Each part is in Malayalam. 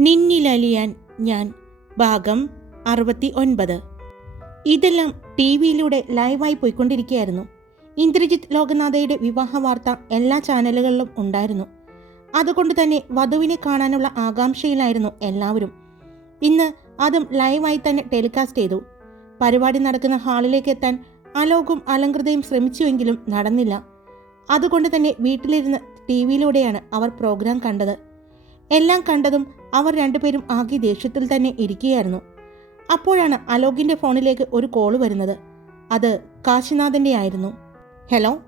നിന്നിലലിയാൻ ഞാൻ. ഭാഗം അറുപത്തി ഒൻപത് ഇതെല്ലാം ടി വിയിലൂടെ ലൈവായി പോയിക്കൊണ്ടിരിക്കുകയായിരുന്നു. ഇന്ദ്രജിത്ത് ലോകനാഥയുടെ വിവാഹ വാർത്ത എല്ലാ ചാനലുകളിലും ഉണ്ടായിരുന്നു. അതുകൊണ്ട് തന്നെ വധുവിനെ കാണാനുള്ള ആകാംക്ഷയിലായിരുന്നു എല്ലാവരും. ഇന്ന് അതും ലൈവായി തന്നെ ടെലികാസ്റ്റ് ചെയ്തു. പരിപാടി നടക്കുന്ന ഹാളിലേക്ക് എത്താൻ അലോകും അലങ്കൃതയും ശ്രമിച്ചുവെങ്കിലും നടന്നില്ല. അതുകൊണ്ട് തന്നെ വീട്ടിലിരുന്ന് ടി വിയിലൂടെയാണ് അവർ പ്രോഗ്രാം കണ്ടത്. എല്ലാം കണ്ടതും അവർ രണ്ടുപേരും ആകെ ദേഷ്യത്തിൽ തന്നെ ഇരിക്കുകയായിരുന്നു. അപ്പോഴാണ് അലോകിന്റെ ഫോണിലേക്ക് ഒരു കോൾ വരുന്നത്. അത് കാശിനാഥന്റെ ആയിരുന്നു. ഹലോ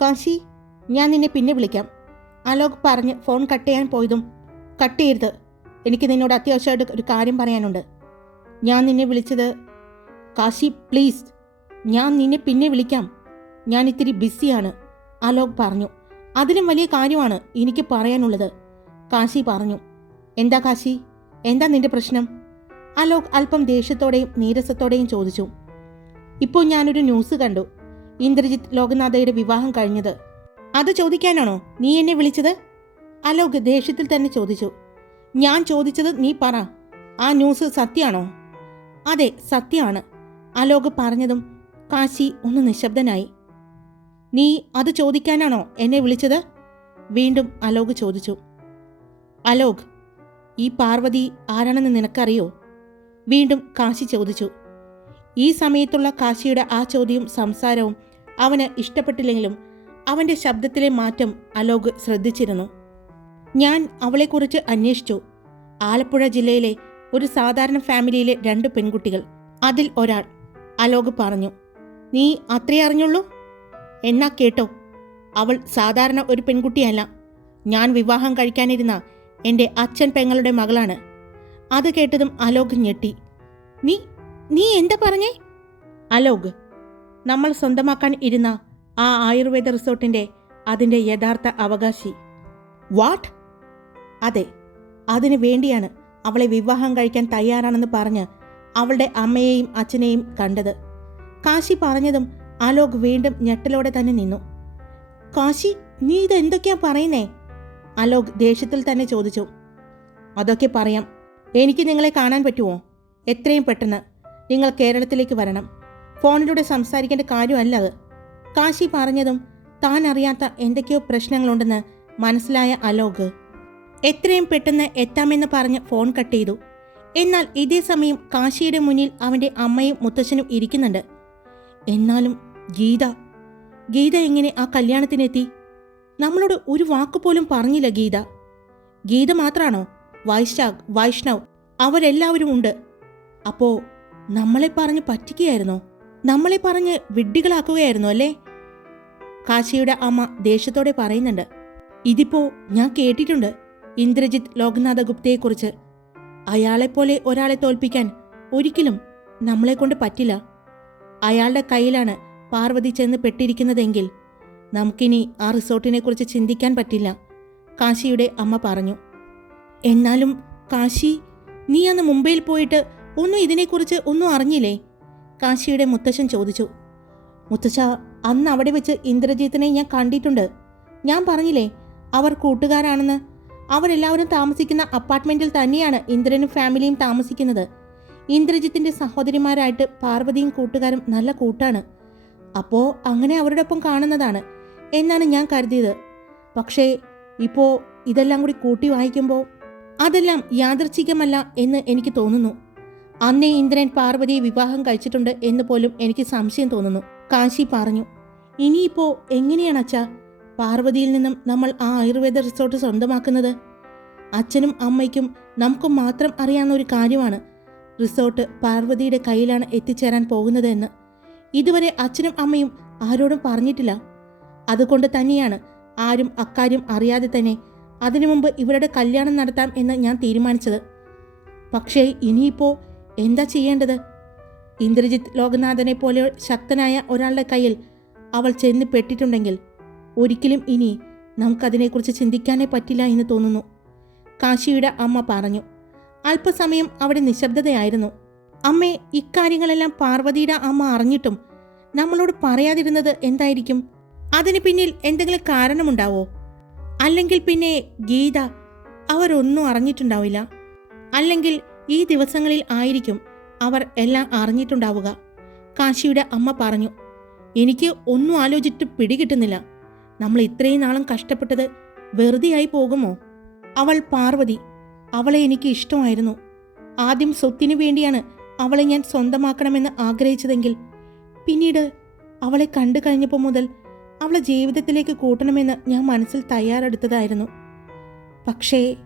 കാശി ഞാൻ നിന്നെ പിന്നെ വിളിക്കാം. അലോക് പറഞ്ഞ് ഫോൺ കട്ട് ചെയ്യാൻ പോയതും കട്ട് ചെയ്യരുത്. എനിക്ക് നിന്നോട് അത്യാവശ്യമായിട്ട് ഒരു കാര്യം പറയാനുണ്ട്. ഞാൻ നിന്നെ വിളിച്ചത് കാശി പ്ലീസ് ഞാൻ നിന്നെ പിന്നെ വിളിക്കാം. ഞാൻ ഇത്തിരി ബിസിയാണ് അലോക് പറഞ്ഞു. അതിലും വലിയ കാര്യമാണ് എനിക്ക് പറയാനുള്ളത് കാശി പറഞ്ഞു. എന്താ കാശി? എന്താ നിന്റെ പ്രശ്നം? അലോക് അല്പം ദേഷ്യത്തോടെയും നീരസത്തോടെയും ചോദിച്ചു. ഇപ്പോൾ ഞാനൊരു ന്യൂസ് കണ്ടു. ഇന്ദ്രജിത്ത് ലോകനാഥയുടെ വിവാഹം കഴിഞ്ഞത്. അത് ചോദിക്കാനാണോ നീ എന്നെ വിളിച്ചത്? അലോക് ദേഷ്യത്തിൽ തന്നെ ചോദിച്ചു. ഞാൻ ചോദിച്ചത് നീ പറ. ആ ന്യൂസ് സത്യമാണോ? അതെ സത്യമാണ്. അലോക് പറഞ്ഞതും കാശി ഒന്ന് നിശബ്ദനായി. നീ അത് ചോദിക്കാനാണോ എന്നെ വിളിച്ചത്? വീണ്ടും അലോക് ചോദിച്ചു. അലോക് ഈ പാർവതി ആരാണെന്ന് നിനക്കറിയോ? വീണ്ടും കാശി ചോദിച്ചു. ഈ സമയത്തുള്ള കാശിയുടെ ആ ചോദ്യവും സംസാരവും അവന് ഇഷ്ടപ്പെട്ടില്ലെങ്കിലും അവന്റെ ശബ്ദത്തിലെ മാറ്റം അലോക് ശ്രദ്ധിച്ചിരുന്നു. ഞാൻ അവളെക്കുറിച്ച് അന്വേഷിച്ചു. ആലപ്പുഴ ജില്ലയിലെ ഒരു സാധാരണ ഫാമിലിയിലെ രണ്ട് പെൺകുട്ടികൾ. അതിൽ ഒരാൾ അലോക് പറഞ്ഞു നീ അത്രേ അറിഞ്ഞുള്ളൂ? എന്നാ കേട്ടോ. അവൾ സാധാരണ ഒരു പെൺകുട്ടിയല്ല. ഞാൻ വിവാഹം കഴിക്കാനിരുന്ന എന്റെ അച്ഛൻ പെങ്ങളുടെ മകളാണ്. അത് കേട്ടതും അലോക് ഞെട്ടി. നീ നീ എന്താ പറഞ്ഞേ? അലോക് നമ്മൾ സ്വന്തമാക്കാൻ ഇരുന്ന ആ ആയുർവേദ റിസോർട്ടിന്റെ അതിന്റെ യഥാർത്ഥ അവകാശി. വാട്ട്? അതെ അതിനു വേണ്ടിയാണ് അവളെ വിവാഹം കഴിക്കാൻ തയ്യാറാണെന്ന് പറഞ്ഞ് അവളുടെ അമ്മയെയും അച്ഛനെയും കണ്ടത്. കാശി പറഞ്ഞതും അലോക് വീണ്ടും ഞെട്ടലോടെ തന്നെ നിന്നു. കാശി നീ ഇതെന്തൊക്കെയാ പറയുന്നേ? അലോക് ദേഷ്യത്തിൽ തന്നെ ചോദിച്ചു. അതൊക്കെ പറയാം. എനിക്ക് നിങ്ങളെ കാണാൻ പറ്റുമോ എത്രയും പെട്ടെന്ന്. നിങ്ങൾ കേരളത്തിലേക്ക് വരണം. ഫോണിലൂടെ സംസാരിക്കേണ്ട കാര്യമല്ല അത്. കാശി പറഞ്ഞതും താൻ അറിയാത്ത എന്തൊക്കെയോ പ്രശ്നങ്ങളുണ്ടെന്ന് മനസ്സിലായ അലോക് എത്രയും പെട്ടെന്ന് എത്താമെന്ന് പറഞ്ഞ് ഫോൺ കട്ട് ചെയ്തു. എന്നാൽ ഇതേ സമയം കാശിയുടെ മുന്നിൽ അവന്റെ അമ്മയും മുത്തച്ഛനും ഇരിക്കുന്നുണ്ട്. എന്നാലും ഗീത ഗീത എങ്ങനെ ആ കല്യാണത്തിനെത്തി? നമ്മളോട് ഒരു വാക്ക് പോലും പറഞ്ഞില്ല ഗീത. ഗീത മാത്രാണോ? വൈശാഖ് വൈഷ്ണവ് അവരെല്ലാവരും ഉണ്ട്. അപ്പോ നമ്മളെ പറഞ്ഞ് പറ്റിക്കുകയായിരുന്നോ? നമ്മളെ പറഞ്ഞ് വിഡ്ഢികളാക്കുകയായിരുന്നോ അല്ലേ? കാശിയുടെ അമ്മ ദേഷ്യത്തോടെ പറയുന്നുണ്ട്. ഇതിപ്പോ ഞാൻ കേട്ടിട്ടുണ്ട് ഇന്ദ്രജിത്ത് ലോക്നാഥ ഗുപ്തയെക്കുറിച്ച് അയാളെപ്പോലെ ഒരാളെ തോൽപ്പിക്കാൻ ഒരിക്കലും നമ്മളെ കൊണ്ട് പറ്റില്ല. അയാളുടെ കയ്യിലാണ് പാർവതി ചെന്ന് പെട്ടിരിക്കുന്നതെങ്കിൽ നമുക്കിനി ആ റിസോർട്ടിനെ കുറിച്ച് ചിന്തിക്കാൻ പറ്റില്ല കാശിയുടെ അമ്മ പറഞ്ഞു. എന്നാലും കാശി നീ അന്ന് മുംബൈയിൽ പോയിട്ട് ഒന്നും ഇതിനെക്കുറിച്ച് ഒന്നും അറിഞ്ഞില്ലേ? കാശിയുടെ മുത്തശ്ശൻ ചോദിച്ചു. മുത്തശ്ശ അന്ന് അവിടെ വെച്ച് ഇന്ദ്രജിത്തിനെ ഞാൻ കണ്ടിട്ടുണ്ട്. ഞാൻ പറഞ്ഞില്ലേ അവർ കൂട്ടുകാരാണെന്ന്. അവരെല്ലാവരും താമസിക്കുന്ന അപ്പാർട്ട്മെന്റിൽ തന്നെയാണ് ഇന്ദ്രനും ഫാമിലിയും താമസിക്കുന്നത്. ഇന്ദ്രജിത്തിന്റെ സഹോദരിമാരായിട്ട് പാർവതിയും കൂട്ടുകാരും നല്ല കൂട്ടാണ്. അപ്പോൾ അങ്ങനെ അവരോടൊപ്പം കാണുന്നതാണ്. എന്നാണ് ഞാൻ കരുതിയത്. പക്ഷേ ഇപ്പോൾ ഇതെല്ലാം കൂടി കൂട്ടി വായിക്കുമ്പോൾ അതെല്ലാം യാദർച്ഛികമല്ല എന്ന് എനിക്ക് തോന്നുന്നു. അന്നേ ഇന്ദ്രൻ പാർവതിയെ വിവാഹം കഴിച്ചിട്ടുണ്ട് എന്ന് പോലും എനിക്ക് സംശയം തോന്നുന്നു. കാശി പറഞ്ഞു ഇനിയിപ്പോൾ എങ്ങനെയാണ് അച്ഛാ? പാർവതിയിൽ നിന്നും നമ്മൾ ആ ആയുർവേദ റിസോർട്ട് സ്വന്തമാക്കുന്നത്? അച്ഛനും അമ്മയ്ക്കും നമുക്കും മാത്രം അറിയാവുന്ന ഒരു കാര്യമാണ്. റിസോർട്ട് പാർവതിയുടെ കയ്യിലാണ് എത്തിച്ചേരാൻ പോകുന്നത് എന്ന്. ഇതുവരെ അച്ഛനും അമ്മയും ആരോടും പറഞ്ഞിട്ടില്ല. അതുകൊണ്ട് തന്നെയാണ് ആരും അക്കാര്യം അറിയാതെ തന്നെ അതിനു മുമ്പ് ഇവരുടെ കല്യാണം നടത്താം എന്ന് ഞാൻ തീരുമാനിച്ചത്. പക്ഷേ ഇനിയിപ്പോ എന്താ ചെയ്യേണ്ടത്? ഇന്ദ്രജിത്ത് ലോകനാഥനെ പോലെ ശക്തനായ ഒരാളുടെ കയ്യിൽ അവൾ ചെന്ന് പെട്ടിട്ടുണ്ടെങ്കിൽ ഒരിക്കലും ഇനി നമുക്കതിനെക്കുറിച്ച് ചിന്തിക്കാനേ പറ്റില്ല എന്ന് തോന്നുന്നു. കാശിയുടെ അമ്മ പറഞ്ഞു. അല്പസമയം അവിടെ നിശബ്ദതയായിരുന്നു. അമ്മേ ഇക്കാര്യങ്ങളെല്ലാം പാർവതിയുടെ അമ്മ അറിഞ്ഞിട്ടും നമ്മളോട് പറയാതിരുന്നത് എന്തായിരിക്കും? അതിന് പിന്നിൽ എന്തെങ്കിലും കാരണമുണ്ടാവോ? അല്ലെങ്കിൽ പിന്നെ ഗീത അവരൊന്നും അറിഞ്ഞിട്ടുണ്ടാവില്ല? അല്ലെങ്കിൽ ഈ ദിവസങ്ങളിൽ ആയിരിക്കും അവർ എല്ലാം അറിഞ്ഞിട്ടുണ്ടാവുക? കാശിയുടെ അമ്മ പറഞ്ഞു എനിക്ക് ഒന്നും ആലോചിച്ചിട്ട് പിടികിട്ടുന്നില്ല നമ്മൾ ഇത്രയും നാളും കഷ്ടപ്പെട്ടത് വെറുതെയായി പോകുമോ? അവൾ പാർവതി അവളെ എനിക്ക് ഇഷ്ടമായിരുന്നു. ആദ്യം സ്വത്തിനു വേണ്ടിയാണ് അവളെ ഞാൻ സ്വന്തമാക്കണമെന്ന് ആഗ്രഹിച്ചതെങ്കിൽ പിന്നീട് അവളെ കണ്ടു കഴിഞ്ഞപ്പോൾ മുതൽ അവളെ ജീവിതത്തിലേക്ക് കൂട്ടണമെന്ന് ഞാൻ മനസ്സിൽ തയ്യാറെടുത്തതായിരുന്നു. പക്ഷേ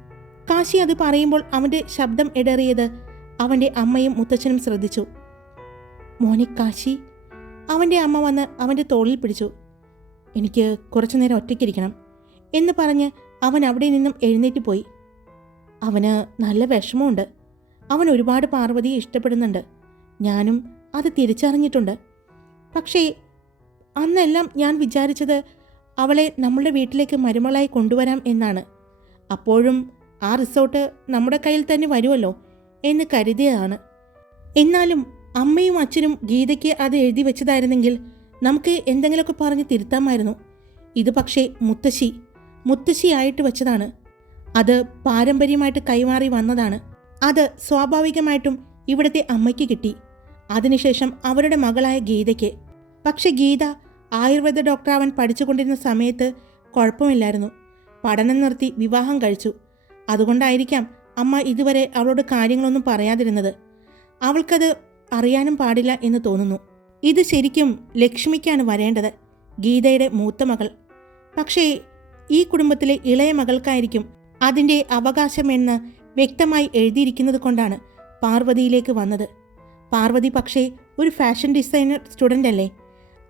കാശി അത് പറയുമ്പോൾ അവന്റെ ശബ്ദം ഇടറിയത് അവന്റെ അമ്മയും മുത്തച്ഛനും ശ്രദ്ധിച്ചു. മോനെ കാശി അവന്റെ അമ്മ വന്ന് അവന്റെ തോളിൽ പിടിച്ചു. എനിക്ക് കുറച്ചു നേരം ഒറ്റയ്ക്കിരിക്കണം എന്ന് പറഞ്ഞ് അവൻ അവിടെ നിന്നും എഴുന്നേറ്റ് പോയി. അവന് നല്ല വിഷമമുണ്ട്. അവൻ ഒരുപാട് പാർവതിയെ ഇഷ്ടപ്പെടുന്നുണ്ട്. ഞാനും അത് തിരിച്ചറിഞ്ഞിട്ടുണ്ട്. പക്ഷേ അന്നെല്ലാം ഞാൻ വിചാരിച്ചത് അവളെ നമ്മുടെ വീട്ടിലേക്ക് മരുമകളായി കൊണ്ടുവരാം എന്നാണ്. അപ്പോഴും ആ റിസോർട്ട് നമ്മുടെ കയ്യിൽ തന്നെ വരുമല്ലോ എന്ന് കരുതിയതാണ്. എന്നാലും അമ്മയും അച്ഛനും ഗീതയ്ക്ക് അത് എഴുതി വെച്ചതായിരുന്നെങ്കിൽ നമുക്ക് എന്തെങ്കിലുമൊക്കെ പറഞ്ഞ് തിരുത്താമായിരുന്നു. ഇത് പക്ഷേ മുത്തശ്ശി മുത്തശ്ശിയായിട്ട് വെച്ചതാണ്. അത് പാരമ്പര്യമായിട്ട് കൈമാറി വന്നതാണ്. അത് സ്വാഭാവികമായിട്ടും ഇവിടുത്തെ അമ്മയ്ക്ക് കിട്ടി. അതിനുശേഷം അവരുടെ മകളായ ഗീതയ്ക്ക്. പക്ഷെ ഗീത ആയുർവേദ ഡോക്ടറാവൻ പഠിച്ചുകൊണ്ടിരുന്ന സമയത്ത് കുഴപ്പമില്ലായിരുന്നു. പഠനം നിർത്തി വിവാഹം കഴിച്ചു. അതുകൊണ്ടായിരിക്കാം അമ്മ ഇതുവരെ അവളോട് കാര്യങ്ങളൊന്നും പറയാതിരുന്നത്. അവൾക്കത് അറിയാനും പാടില്ല എന്ന് തോന്നുന്നു. ഇത് ശരിക്കും ലക്ഷ്മിക്കാണ് വരേണ്ടത് ഗീതയുടെ മൂത്ത മകൾ. പക്ഷേ ഈ കുടുംബത്തിലെ ഇളയ മകൾക്കായിരിക്കും അതിന്റെ അവകാശമെന്ന് വ്യക്തമായി എഴുതിയിരിക്കുന്നത് കൊണ്ടാണ് പാർവതിയിലേക്ക് വന്നത്. പാർവതി പക്ഷേ ഒരു ഫാഷൻ ഡിസൈനർ സ്റ്റുഡന്റ് അല്ലേ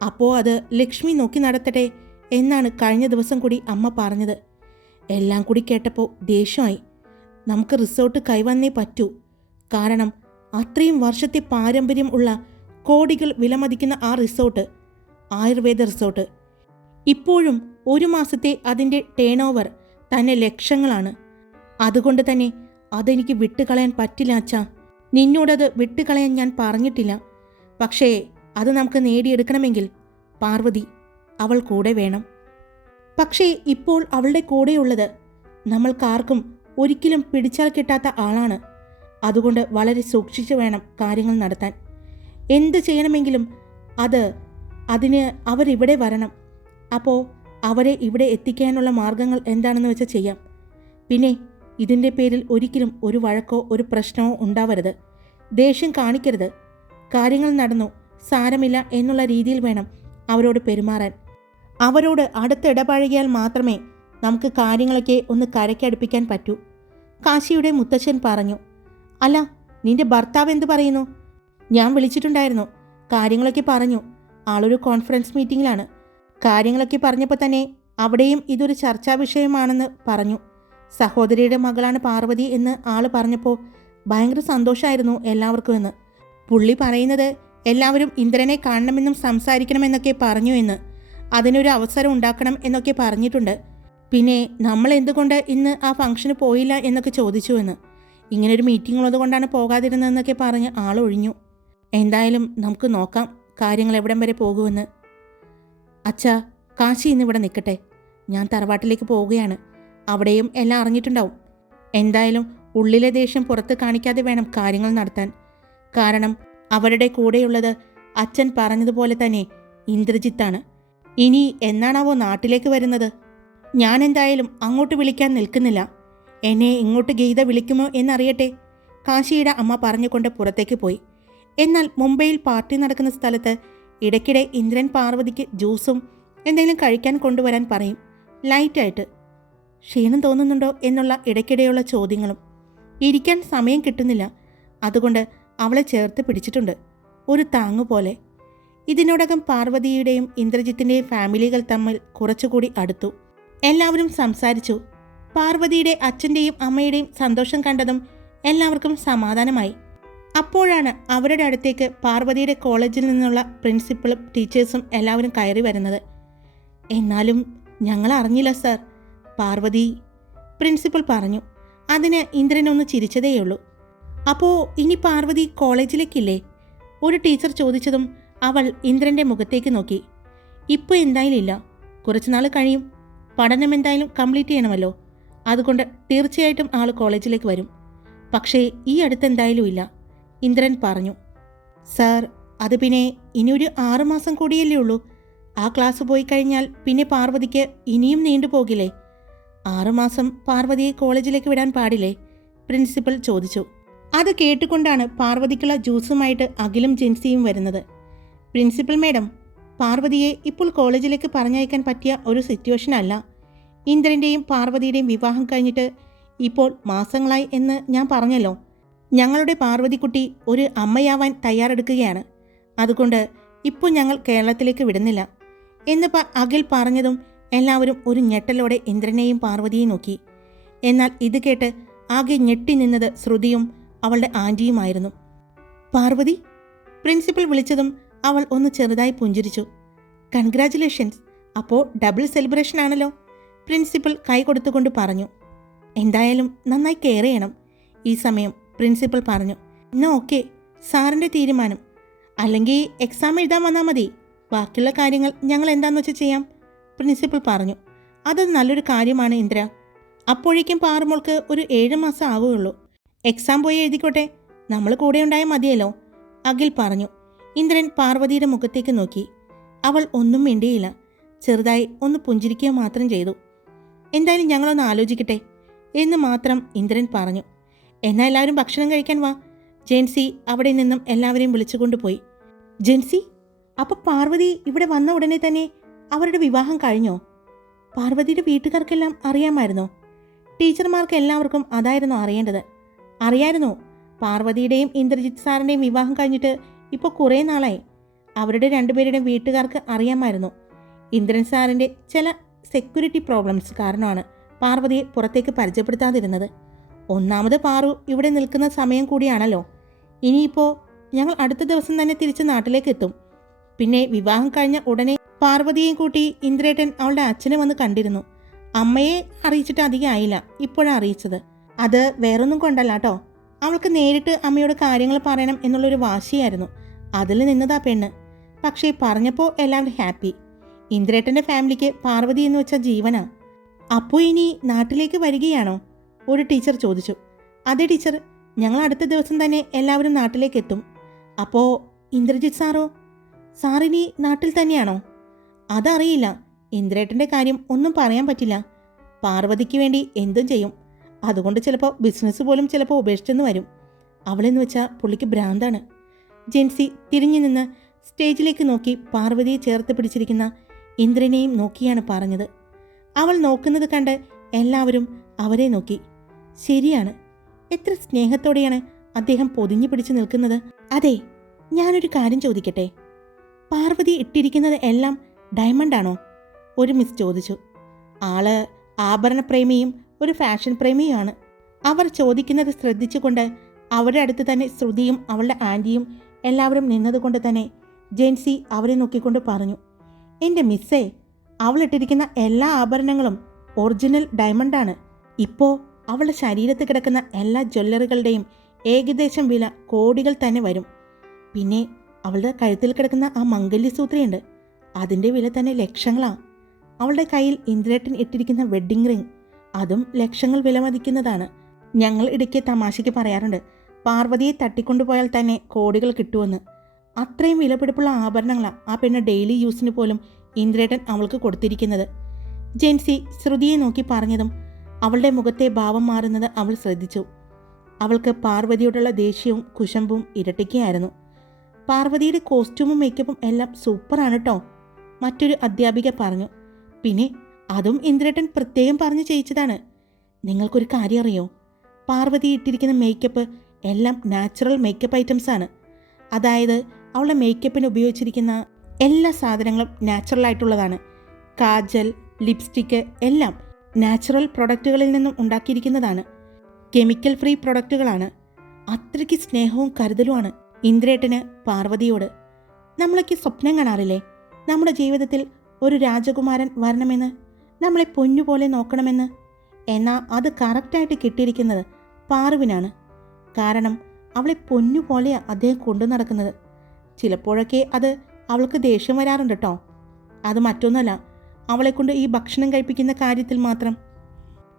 അപ്പോൾ അത് ലക്ഷ്മി നോക്കി നടത്തട്ടെ എന്നാണ് കഴിഞ്ഞ ദിവസം കൂടി അമ്മ പറഞ്ഞത്. എല്ലാം കൂടി കേട്ടപ്പോൾ ദേഷ്യമായി. നമുക്ക് റിസോർട്ട് കൈവന്നേ പറ്റൂ. കാരണം അത്രയും വർഷത്തെ പാരമ്പര്യം ഉള്ള കോടികൾ വിലമതിക്കുന്ന ആ റിസോർട്ട് ആയുർവേദ റിസോർട്ട് ഇപ്പോഴും ഒരു മാസത്തെ അതിന്റെ ടേൺ ഓവർ തന്നെ ലക്ഷങ്ങളാണ്. അതുകൊണ്ട് തന്നെ അതെനിക്ക് വിട്ടുകളയാൻ പറ്റില്ല അച്ഛാ. നിന്നോടത് വിട്ടുകളയാൻ ഞാൻ പറഞ്ഞിട്ടില്ല. പക്ഷേ അത് നമുക്ക് നേടിയെടുക്കണമെങ്കിൽ പാർവതി അവൾ കൂടെ വേണം. പക്ഷേ ഇപ്പോൾ അവളുടെ കൂടെയുള്ളത് നമ്മൾക്കാർക്കും ഒരിക്കലും പിടിച്ചാൽ കിട്ടാത്ത ആളാണ്. അതുകൊണ്ട് വളരെ സൂക്ഷിച്ചു വേണം കാര്യങ്ങൾ നടത്താൻ. എന്ത് ചെയ്യണമെങ്കിലും അത് അതിന് അവരിവിടെ വരണം. അപ്പോൾ അവരെ ഇവിടെ എത്തിക്കാനുള്ള മാർഗങ്ങൾ എന്താണെന്ന് വെച്ചാൽ ചെയ്യാം. പിന്നെ ഇതിന്റെ പേരിൽ ഒരിക്കലും ഒരു വഴക്കോ ഒരു പ്രശ്നമോ ഉണ്ടാവരുത്. ദേഷ്യം കാണിക്കരുത്. കാര്യങ്ങൾ നടന്നു. സാരമില്ല എന്നുള്ള രീതിയിൽ വേണം അവരോട് പെരുമാറാൻ. അവരോട് അടുത്തിടപഴകിയാൽ മാത്രമേ നമുക്ക് കാര്യങ്ങളൊക്കെ ഒന്ന് കരയ്ക്കടുപ്പിക്കാൻ പറ്റൂ. കാശിയുടെ മുത്തച്ഛൻ പറഞ്ഞു അല്ല നിന്റെ ഭർത്താവ് എന്ത് പറയുന്നു? ഞാൻ വിളിച്ചിട്ടുണ്ടായിരുന്നു. കാര്യങ്ങളൊക്കെ പറഞ്ഞു. ആളൊരു കോൺഫറൻസ് മീറ്റിങ്ങിലാണ്. കാര്യങ്ങളൊക്കെ പറഞ്ഞപ്പോൾ തന്നെ അവിടെയും ഇതൊരു ചർച്ചാ വിഷയമാണെന്ന് പറഞ്ഞു. സഹോദരിയുടെ മകളാണ് പാർവതി എന്ന് ആൾ പറഞ്ഞപ്പോൾ ഭയങ്കര സന്തോഷമായിരുന്നു എല്ലാവർക്കും എന്ന്. പുള്ളി പറയുന്നത് എല്ലാവരും ഇന്ദ്രനെ കാണണമെന്നും സംസാരിക്കണമെന്നൊക്കെ പറഞ്ഞു എന്ന്. അതിനൊരു അവസരം ഉണ്ടാക്കണം എന്നൊക്കെ പറഞ്ഞിട്ടുണ്ട്. പിന്നെ നമ്മൾ എന്തുകൊണ്ട് ഇന്ന് ആ ഫംഗ്ഷന് പോയില്ല എന്നൊക്കെ ചോദിച്ചു എന്ന്. ഒരു മീറ്റിംഗ് ഉള്ളതുകൊണ്ടാണ് പോകാതിരുന്നതെന്നൊക്കെ പറഞ്ഞ് ആൾ ഒഴിഞ്ഞു. എന്തായാലും നമുക്ക് നോക്കാം കാര്യങ്ങൾ എവിടം വരെ പോകുമെന്ന്. അച്ഛാ കാശി ഇന്നിവിടെ നിൽക്കട്ടെ. ഞാൻ തറവാട്ടിലേക്ക് പോവുകയാണ്. അവിടെയും എല്ലാം അറിഞ്ഞിട്ടുണ്ടാവും. എന്തായാലും ഉള്ളിലെ ദേഷ്യം പുറത്ത് കാണിക്കാതെ വേണം കാര്യങ്ങൾ നടത്താൻ. കാരണം അവരുടെ കൂടെയുള്ളത് അച്ഛൻ പറഞ്ഞതുപോലെ തന്നെ ഇന്ദ്രജിത്താണ്. ഇനി എന്നാണാവോ നാട്ടിലേക്ക് വരുന്നത്? ഞാൻ എന്തായാലും അങ്ങോട്ട് വിളിക്കാൻ നിൽക്കുന്നില്ല. എന്നെ ഇങ്ങോട്ട് ഗീത വിളിക്കുമോ എന്നറിയട്ടെ? കാശിയുടെ അമ്മ പറഞ്ഞുകൊണ്ട് പുറത്തേക്ക് പോയി. എന്നാൽ മുംബൈയിൽ പാർട്ടി നടക്കുന്ന സ്ഥലത്ത് ഇടയ്ക്കിടെ ഇന്ദ്രൻ പാർവതിക്ക് ജ്യൂസും എന്തെങ്കിലും കഴിക്കാൻ കൊണ്ടുവരാൻ പറയും. ലൈറ്റായിട്ട്. ക്ഷീണം തോന്നുന്നുണ്ടോ എന്നുള്ള ഇടയ്ക്കിടെയുള്ള ചോദ്യങ്ങളും. ഇരിക്കാൻ സമയം കിട്ടുന്നില്ല. അതുകൊണ്ട് അവളെ ചേർത്ത് പിടിച്ചിട്ടുണ്ട്. ഒരു താങ്ങുപോലെ ഇതിനോടകം പാർവതിയുടെയും ഇന്ദ്രജിത്തിന്റെയും ഫാമിലികൾ തമ്മിൽ കുറച്ചുകൂടി അടുത്തു. എല്ലാവരും സംസാരിച്ചു. പാർവതിയുടെ അച്ഛന്റെയും അമ്മയുടെയും സന്തോഷം കണ്ടതും എല്ലാവർക്കും സമാധാനമായി. അപ്പോഴാണ് അവരുടെ അടുത്തേക്ക് പാർവതിയുടെ കോളേജിൽ നിന്നുള്ള പ്രിൻസിപ്പളും ടീച്ചേഴ്സും എല്ലാവരും കയറി വരുന്നത്. എന്നാലും ഞങ്ങൾ അറിഞ്ഞില്ല സർ. പാർവതി പ്രിൻസിപ്പൽ പറഞ്ഞു. അതിന് ഇന്ദ്രനൊന്ന് ചിരിച്ചതേയുള്ളൂ. അപ്പോൾ ഇനി പാർവതി കോളേജിലേക്കില്ലേ? ഒരു ടീച്ചർ ചോദിച്ചതും അവൾ ഇന്ദ്രന്റെ മുഖത്തേക്ക് നോക്കി. ഇപ്പോൾ എന്തായാലും ഇല്ല. കുറച്ചുനാൾ കഴിയും. പഠനം എന്തായാലും കംപ്ലീറ്റ് ചെയ്യണമല്ലോ. അതുകൊണ്ട് തീർച്ചയായിട്ടും ആൾ കോളേജിലേക്ക് വരും. പക്ഷേ ഈ അടുത്ത് എന്തായാലും ഇല്ല. ഇന്ദ്രൻ പറഞ്ഞു. സാർ അത് പിന്നെ ഇനി ഒരു ആറുമാസം കൂടിയല്ലേ ഉള്ളൂ. ആ ക്ലാസ് പോയി കഴിഞ്ഞാൽ പിന്നെ പാർവതിക്ക് ഇനിയും നീണ്ടുപോകില്ലേ ആറുമാസം പാർവതിയെ കോളേജിലേക്ക് വിടാൻ പാടില്ലേ? പ്രിൻസിപ്പൽ ചോദിച്ചു. അത് കേട്ടുകൊണ്ടാണ് പാർവതിക്കുള്ള ജ്യൂസുമായിട്ട് അഖിലും ജിൻസിയും വരുന്നത്. പ്രിൻസിപ്പൽ മേഡം പാർവതിയെ ഇപ്പോൾ കോളേജിലേക്ക് പറഞ്ഞയക്കാൻ പറ്റിയ ഒരു സിറ്റുവേഷൻ അല്ല. ഇന്ദ്രന്റെയും പാർവതിയുടെയും വിവാഹം കഴിഞ്ഞിട്ട് ഇപ്പോൾ മാസങ്ങളായി എന്ന് ഞാൻ പറഞ്ഞല്ലോ. ഞങ്ങളുടെ പാർവതിക്കുട്ടി ഒരു അമ്മയാവാൻ തയ്യാറെടുക്കുകയാണ്. അതുകൊണ്ട് ഇപ്പോൾ ഞങ്ങൾ കേരളത്തിലേക്ക് വിടുന്നില്ല. എന്ന് അഖിൽ പറഞ്ഞതും എല്ലാവരും ഒരു ഞെട്ടലോടെ ഇന്ദ്രനെയും പാർവതിയെയും നോക്കി. എന്നാൽ ഇത് കേട്ട് ആകെ ഞെട്ടി നിന്നത് ശ്രുതിയും അവളുടെ ആന്റിയുമായിരുന്നു പാർവതി പ്രിൻസിപ്പൽ വിളിച്ചതും അവൾ ഒന്ന് ചെറുതായി പുഞ്ചിരിച്ചു. കൺഗ്രാറ്റുലേഷൻസ് അപ്പോൾ ഡബിൾ സെലിബ്രേഷൻ ആണല്ലോ? പ്രിൻസിപ്പൽ കൈ കൊടുത്തുകൊണ്ട് പറഞ്ഞു. എന്തായാലും നന്നായി കെയർ ചെയ്യണം ഈ സമയം പ്രിൻസിപ്പൽ പറഞ്ഞു. എന്നാ ഓക്കെ സാറിന്റെ തീരുമാനം. അല്ലെങ്കിൽ എക്സാം എഴുതാൻ വന്നാൽ മതി. ബാക്കിയുള്ള കാര്യങ്ങൾ ഞങ്ങൾ എന്താന്ന് വെച്ചാൽ ചെയ്യാം പ്രിൻസിപ്പൽ പറഞ്ഞു. അത് നല്ലൊരു കാര്യമാണ് ഇന്ദ്ര. അപ്പോഴേക്കും പാറുമോൾക്ക് ഒരു ഏഴ് മാസം ആവുകയുള്ളൂ. എക്സാം പോയി എഴുതിക്കോട്ടെ. നമ്മൾ കൂടെ ഉണ്ടായാൽ മതിയല്ലോ. അഖിൽ പറഞ്ഞു. ഇന്ദ്രൻ പാർവതിയുടെ മുഖത്തേക്ക് നോക്കി. അവൾ ഒന്നും മിണ്ടിയില്ല. ചെറുതായി ഒന്ന് പുഞ്ചിരിക്കുക മാത്രം ചെയ്തു. എന്തായാലും ഞങ്ങളൊന്ന് ആലോചിക്കട്ടെ എന്ന് മാത്രം ഇന്ദ്രൻ പറഞ്ഞു. എന്നാൽ എല്ലാവരും ഭക്ഷണം കഴിക്കാൻ വാ. ജെൻസി അവിടെ നിന്നും എല്ലാവരെയും വിളിച്ചുകൊണ്ടുപോയി ജെൻസി അപ്പോൾ പാർവതി ഇവിടെ വന്ന ഉടനെ തന്നെ അവരുടെ വിവാഹം കഴിഞ്ഞോ? പാർവതിയുടെ വീട്ടുകാർക്കെല്ലാം അറിയാമായിരുന്നോ? ടീച്ചർമാർക്ക് എല്ലാവർക്കും അതായിരുന്നു അറിയേണ്ടത്. അറിയായിരുന്നു. പാർവതിയുടെയും ഇന്ദ്രജിത് സാറിന്റെയും വിവാഹം കഴിഞ്ഞിട്ട് ഇപ്പോൾ കുറേ നാളായി. അവരുടെ രണ്ടുപേരുടെയും വീട്ടുകാർക്ക് അറിയാമായിരുന്നു. ഇന്ദ്രൻ സാറിന്റെ ചില സെക്യൂരിറ്റി പ്രോബ്ലംസ് കാരണമാണ് പാർവതിയെ പുറത്തേക്ക് പരിചയപ്പെടുത്താതിരുന്നത്. ഒന്നാമത് പാറു ഇവിടെ നിൽക്കുന്ന സമയം കൂടിയാണല്ലോ. ഇനിയിപ്പോൾ ഞങ്ങൾ അടുത്ത ദിവസം തന്നെ തിരിച്ച് നാട്ടിലേക്ക് എത്തും. പിന്നെ വിവാഹം കഴിഞ്ഞ ഉടനെ പാർവതിയെയും കൂട്ടി ഇന്ദ്രേട്ടൻ അവളുടെ അച്ഛനെ വന്ന് കണ്ടിരുന്നു. അമ്മയെ അറിയിച്ചിട്ട് അധികം ആയില്ല. ഇപ്പോഴാണ് അറിയിച്ചത്. അത് വേറൊന്നും കൊണ്ടല്ല കേട്ടോ അവൾക്ക് നേരിട്ട് അമ്മയോട് കാര്യങ്ങൾ പറയണം എന്നുള്ളൊരു വാശിയായിരുന്നു. അതിൽ നിന്നതാ പെണ്ണ്. പക്ഷേ പറഞ്ഞപ്പോൾ എല്ലാം ഹാപ്പി. ഇന്ദ്രേട്ടന്റെ ഫാമിലിക്ക് പാർവതി എന്ന് വെച്ച ജീവനാ. അപ്പോൾ ഇനി നാട്ടിലേക്ക് വരികയാണോ? ഒരു ടീച്ചർ ചോദിച്ചു. അതേ ടീച്ചർ ഞങ്ങൾ അടുത്ത ദിവസം തന്നെ എല്ലാവരും നാട്ടിലേക്ക് എത്തും. അപ്പോൾ ഇന്ദ്രജിത് സാറോ? സാറിനി നാട്ടിൽ തന്നെയാണോ? അതറിയില്ല. ഇന്ദ്രേട്ടന്റെ കാര്യം ഒന്നും പറയാൻ പറ്റില്ല. പാർവതിക്ക് വേണ്ടി എന്തും ചെയ്യും. അതുകൊണ്ട് ചിലപ്പോൾ ബിസിനസ് പോലും ചിലപ്പോൾ ഉപേക്ഷിച്ചെന്ന് വരും. അവളെന്ന് വെച്ചാൽ പുള്ളിക്ക് ഭ്രാന്താണ്. ജെൻസി തിരിഞ്ഞു നിന്ന് സ്റ്റേജിലേക്ക് നോക്കി പാർവതിയെ ചേർത്ത് പിടിച്ചിരിക്കുന്ന ഇന്ദ്രനെയും നോക്കിയാണ് പറഞ്ഞത്. അവൾ നോക്കുന്നത് കണ്ട് എല്ലാവരും അവരെ നോക്കി. ശരിയാണ്. എത്ര സ്നേഹത്തോടെയാണ് അദ്ദേഹം പൊതിഞ്ഞു പിടിച്ചു നിൽക്കുന്നത്. അതെ ഞാനൊരു കാര്യം ചോദിക്കട്ടെ? പാർവതി ഇട്ടിരിക്കുന്നത് എല്ലാം ഡയമണ്ടാണോ ഒരു മിസ് ചോദിച്ചു. ആൾ ആഭരണപ്രേമിയും ഒരു ഫാഷൻ പ്രേമിയാണ്. അവർ ചോദിക്കുന്നത് ശ്രദ്ധിച്ചുകൊണ്ട് അവരുടെ അടുത്ത് തന്നെ ശ്രുതിയും അവളുടെ ആന്റിയും എല്ലാവരും നിന്നതുകൊണ്ട് തന്നെ ജെൻസി അവരെ നോക്കിക്കൊണ്ട് പറഞ്ഞു എന്റെ മിസ്സേ അവളിട്ടിരിക്കുന്ന എല്ലാ ആഭരണങ്ങളും ഒറിജിനൽ ഡയമണ്ടാണ്. ഇപ്പോൾ അവളുടെ ശരീരത്ത് കിടക്കുന്ന എല്ലാ ജ്വല്ലറികളുടെയും ഏകദേശം വില കോടികൾ തന്നെ വരും. പിന്നെ അവളുടെ കഴുത്തിൽ കിടക്കുന്ന ആ മംഗല്യസൂത്രയുണ്ട്. അതിന്റെ വില തന്നെ ലക്ഷങ്ങളാണ് അവളുടെ കയ്യിൽ ഇന്ദ്രേട്ടൻ ഇട്ടിരിക്കുന്ന വെഡ്ഡിംഗ് റിംഗ് അതും ലക്ഷങ്ങൾ വിലമതിക്കുന്നതാണ്. ഞങ്ങൾ ഇടയ്ക്ക് തമാശയ്ക്ക് പറയാറുണ്ട് പാർവതിയെ തട്ടിക്കൊണ്ടുപോയാൽ തന്നെ കോടികൾ കിട്ടുമെന്ന്. അത്രയും വിലപിടിപ്പുള്ള ആഭരണങ്ങളാണ് ആ പെണ്ണ് ഡെയിലി യൂസിന് പോലും ഇന്ദ്രേട്ടൻ അവൾക്ക് കൊടുത്തിരിക്കുന്നത്. ജെൻസി ശ്രുതിയെ നോക്കി പറഞ്ഞതും അവളുടെ മുഖത്തെ ഭാവം മാറുന്നത് അവൾ ശ്രദ്ധിച്ചു. അവൾക്ക് പാർവതിയോടുള്ള ദേഷ്യവും കുശമ്പും ഇരട്ടിക്കുകയായിരുന്നു പാർവതിയുടെ കോസ്റ്റ്യൂമും മേക്കപ്പും എല്ലാം സൂപ്പറാണ് കേട്ടോ മറ്റൊരു അധ്യാപിക പറഞ്ഞു. പിന്നെ അതും ഇന്ദ്രേട്ടൻ പ്രത്യേകം പറഞ്ഞു ചെയ്യിച്ചതാണ്. നിങ്ങൾക്കൊരു കാര്യം അറിയോ? പാർവതി ഇട്ടിരിക്കുന്ന മേക്കപ്പ് എല്ലാം നാച്ചുറൽ മേക്കപ്പ് ഐറ്റംസ് ആണ്. അതായത് അവളുടെ മേക്കപ്പിന് ഉപയോഗിച്ചിരിക്കുന്ന എല്ലാ സാധനങ്ങളും നാച്ചുറൽ ആയിട്ടുള്ളതാണ്. കാജൽ ലിപ്സ്റ്റിക്ക് എല്ലാം നാച്ചുറൽ പ്രൊഡക്റ്റുകളിൽ നിന്നും ഉണ്ടാക്കിയിരിക്കുന്നതാണ്. കെമിക്കൽ ഫ്രീ പ്രൊഡക്റ്റുകളാണ് അത്രയ്ക്ക് സ്നേഹവും കരുതലുമാണ് ഇന്ദ്രേട്ടന് പാർവതിയോട്. നമ്മളൊക്കെ സ്വപ്നം കാണാറില്ലേ? നമ്മുടെ ജീവിതത്തിൽ ഒരു രാജകുമാരൻ വരണമെന്ന് നമ്മളെ പൊന്നുപോലെ നോക്കണമെന്ന്. എന്നാൽ അത് കറക്റ്റായിട്ട് കിട്ടിയിരിക്കുന്നത് പാറുവിനാണ്. കാരണം അവളെ പൊന്നുപോലെയാണ് അദ്ദേഹം കൊണ്ടു നടക്കുന്നത്. ചിലപ്പോഴൊക്കെ അത് അവൾക്ക് ദേഷ്യം വരാറുണ്ട് കേട്ടോ അത് മറ്റൊന്നുമല്ല അവളെക്കൊണ്ട് ഈ ഭക്ഷണം കഴിപ്പിക്കുന്ന കാര്യത്തിൽ മാത്രം.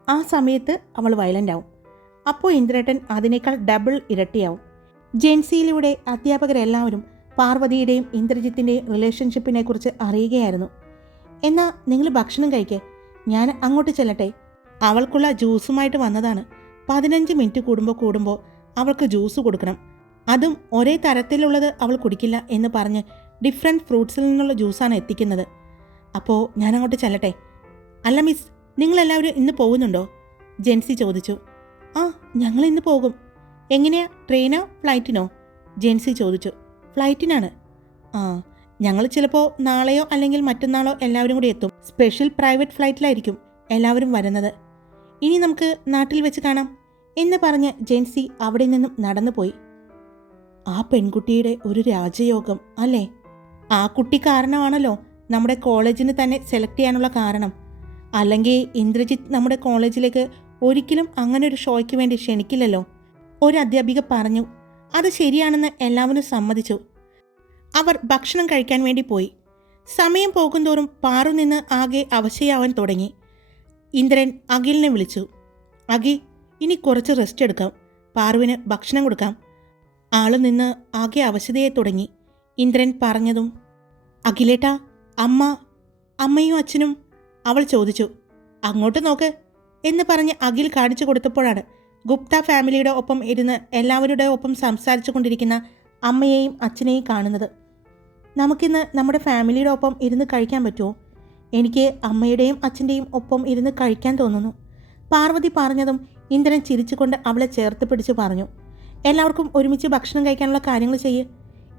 ആ സമയത്ത് അവൾ വയലന്റ് ആവും. അപ്പോൾ ഇന്ദ്രേട്ടൻ അതിനേക്കാൾ ഡബിൾ ഇരട്ടിയാവും. ജെൻസിയിലൂടെ അധ്യാപകരെല്ലാവരും പാർവതിയുടെയും ഇന്ദ്രജിത്തിന്റെയും റിലേഷൻഷിപ്പിനെക്കുറിച്ച് അറിയുകയായിരുന്നു. എന്നാൽ നിങ്ങൾ ഭക്ഷണം കഴിക്കേ. ഞാൻ അങ്ങോട്ട് ചെല്ലട്ടെ. അവൾക്കുള്ള ജ്യൂസുമായിട്ട് വന്നതാണ്. പതിനഞ്ച് മിനിറ്റ് കൂടുമ്പോൾ കൂടുമ്പോൾ അവൾക്ക് ജ്യൂസ് കൊടുക്കണം. അതും ഒരേ തരത്തിലുള്ളത് അവൾ കുടിക്കില്ല എന്ന് പറഞ്ഞ് ഡിഫറെന്റ് ഫ്രൂട്ട്സിൽ നിന്നുള്ള ജ്യൂസാണ് എത്തിക്കുന്നത്. അപ്പോൾ ഞാൻ അങ്ങോട്ട് ചെല്ലട്ടെ. അല്ല മിസ് നിങ്ങളെല്ലാവരും ഇന്ന് പോകുന്നുണ്ടോ? ജെൻസി ചോദിച്ചു. ആ ഞങ്ങൾ ഇന്ന് പോകും. എങ്ങനെയാ ട്രെയിനോ ഫ്ലൈറ്റിനോ ജെൻസി ചോദിച്ചു. ഫ്ലൈറ്റിനാണ് ആ ഞങ്ങൾ ചിലപ്പോൾ നാളെയോ അല്ലെങ്കിൽ മറ്റന്നാളോ എല്ലാവരും കൂടി എത്തും. സ്പെഷ്യൽ പ്രൈവറ്റ് ഫ്ലൈറ്റിലായിരിക്കും എല്ലാവരും വരുന്നത്. ഇനി നമുക്ക് നാട്ടിൽ വെച്ച് കാണാം. എന്ന് പറഞ്ഞ് ജെൻസി അവിടെ നിന്നും നടന്നുപോയി. ആ പെൺകുട്ടിയുടെ ഒരു രാജയോഗം അല്ലേ? ആ കുട്ടി കാരണമാണല്ലോ നമ്മുടെ കോളേജിന് തന്നെ സെലക്ട് ചെയ്യാനുള്ള കാരണം. അല്ലെങ്കിൽ ഇന്ദ്രജിത്ത് നമ്മുടെ കോളേജിലേക്ക് ഒരിക്കലും അങ്ങനെ ഒരു ഷോയ്ക്ക് വേണ്ടി ക്ഷണിക്കില്ലല്ലോ. ഒരു അധ്യാപിക പറഞ്ഞു അത് ശരിയാണെന്ന് എല്ലാവരും സമ്മതിച്ചു. അവർ ഭക്ഷണം കഴിക്കാൻ വേണ്ടി പോയി. സമയം പോകുന്തോറും പാറു നിന്ന് ആകെ അവശയാവാൻ തുടങ്ങി. ഇന്ദ്രൻ അഖിലിനെ വിളിച്ചു. അഖി ഇനി കുറച്ച് റെസ്റ്റ് എടുക്കാം. പാറുവിന് ഭക്ഷണം കൊടുക്കാം. ആൾ നിന്ന് ആകെ അവശതയെ തുടങ്ങി. ഇന്ദ്രൻ പറഞ്ഞതും അഖിലേട്ടാ അമ്മ അമ്മയും അച്ഛനും അവൾ ചോദിച്ചു അങ്ങോട്ട് നോക്ക് എന്ന് പറഞ്ഞ് അഖിൽ കാണിച്ചു കൊടുത്തപ്പോഴാണ് ഗുപ്ത ഫാമിലിയുടെ ഒപ്പം ഇരുന്ന് എല്ലാവരുടെ ഒപ്പം സംസാരിച്ചു കൊണ്ടിരിക്കുന്ന അമ്മയെയും അച്ഛനെയും കാണുന്നത്. നമുക്കിന്ന് നമ്മുടെ ഫാമിലിയുടെ ഒപ്പം ഇരുന്ന് കഴിക്കാൻ പറ്റുമോ? എനിക്ക് അമ്മയുടെയും അച്ഛന്റെയും ഒപ്പം ഇരുന്ന് കഴിക്കാൻ തോന്നുന്നു. പാർവതി പറഞ്ഞതും ഇന്ദ്രൻ ചിരിച്ചുകൊണ്ട് അവളെ ചേർത്ത് പിടിച്ച് പറഞ്ഞു. എല്ലാവർക്കും ഒരുമിച്ച് ഭക്ഷണം കഴിക്കാനുള്ള കാര്യങ്ങൾ ചെയ്യ്.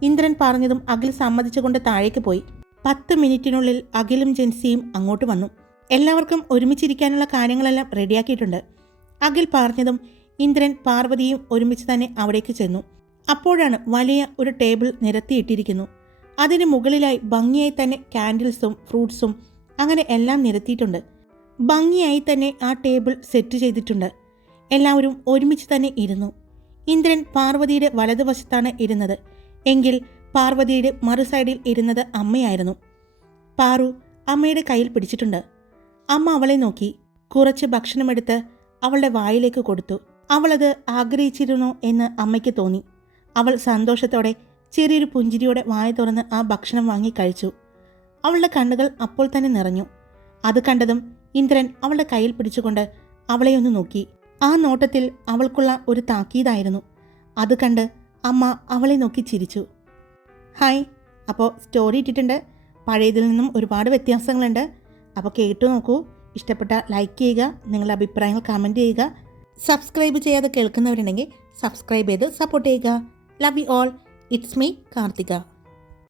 ഇന്ദ്രൻ പറഞ്ഞതും അഖിൽ സമ്മതിച്ചുകൊണ്ട് താഴേക്ക് പോയി. പത്ത് മിനിറ്റിനുള്ളിൽ അഖിലും ജെൻസിയും അങ്ങോട്ട് വന്നു. എല്ലാവർക്കും ഒരുമിച്ചിരിക്കാനുള്ള കാര്യങ്ങളെല്ലാം റെഡിയാക്കിയിട്ടുണ്ട്. അഖിൽ പറഞ്ഞതും ഇന്ദ്രൻ പാർവതിയും ഒരുമിച്ച് തന്നെ അവിടേക്ക് ചെന്നു. അപ്പോഴാണ് വലിയ ഒരു ടേബിൾ നിരത്തിയിട്ടിരിക്കുന്നു. അതിന് മുകളിലായി ഭംഗിയായി തന്നെ കാൻഡിൽസും ഫ്രൂട്ട്സും അങ്ങനെ എല്ലാം നിരത്തിയിട്ടുണ്ട്. ഭംഗിയായി തന്നെ ആ ടേബിൾ സെറ്റ് ചെയ്തിട്ടുണ്ട്. എല്ലാവരും ഒരുമിച്ച് തന്നെ ഇരുന്നു. ഇന്ദ്രൻ പാർവതിയുടെ വലതുവശത്താണ് ഇരുന്നത്. എങ്കിൽ പാർവതിയുടെ മറു സൈഡിൽ ഇരുന്നത് അമ്മയായിരുന്നു. പാറു അമ്മയുടെ കയ്യിൽ പിടിച്ചിട്ടുണ്ട്. അമ്മ അവളെ നോക്കി. കുറച്ച് ഭക്ഷണമെടുത്ത് അവളുടെ വായിലേക്ക് കൊടുത്തു. അവളത് ആഗ്രഹിച്ചിരുന്നു എന്ന് അമ്മയ്ക്ക് തോന്നി. അവൾ സന്തോഷത്തോടെ ചെറിയൊരു പുഞ്ചിരിയോടെ വായ തുറന്ന് ആ ഭക്ഷണം വാങ്ങി കഴിച്ചു. അവളുടെ കണ്ണുകൾ അപ്പോൾ തന്നെ നിറഞ്ഞു. അത് കണ്ടതും ഇന്ദ്രൻ അവളുടെ കയ്യിൽ പിടിച്ചുകൊണ്ട് അവളെ ഒന്ന് നോക്കി. ആ നോട്ടത്തിൽ അവൾക്കുള്ള ഒരു താക്കീതായിരുന്നു. അത് കണ്ട് അമ്മ അവളെ നോക്കി ചിരിച്ചു. ഹായ് അപ്പോൾ സ്റ്റോറി ഇട്ടിട്ടുണ്ട്. പഴയതിൽ നിന്നും ഒരുപാട് വ്യത്യാസങ്ങളുണ്ട്. അപ്പോൾ കേട്ടു നോക്കൂ. ഇഷ്ടപ്പെട്ട ലൈക്ക് ചെയ്യുക നിങ്ങളുടെ അഭിപ്രായങ്ങൾ കമന്റ് ചെയ്യുക. സബ്സ്ക്രൈബ് ചെയ്യാതെ കേൾക്കുന്നവരുണ്ടെങ്കിൽ സബ്സ്ക്രൈബ് ചെയ്ത് സപ്പോർട്ട് ചെയ്യുക. Love you all it's me Karthika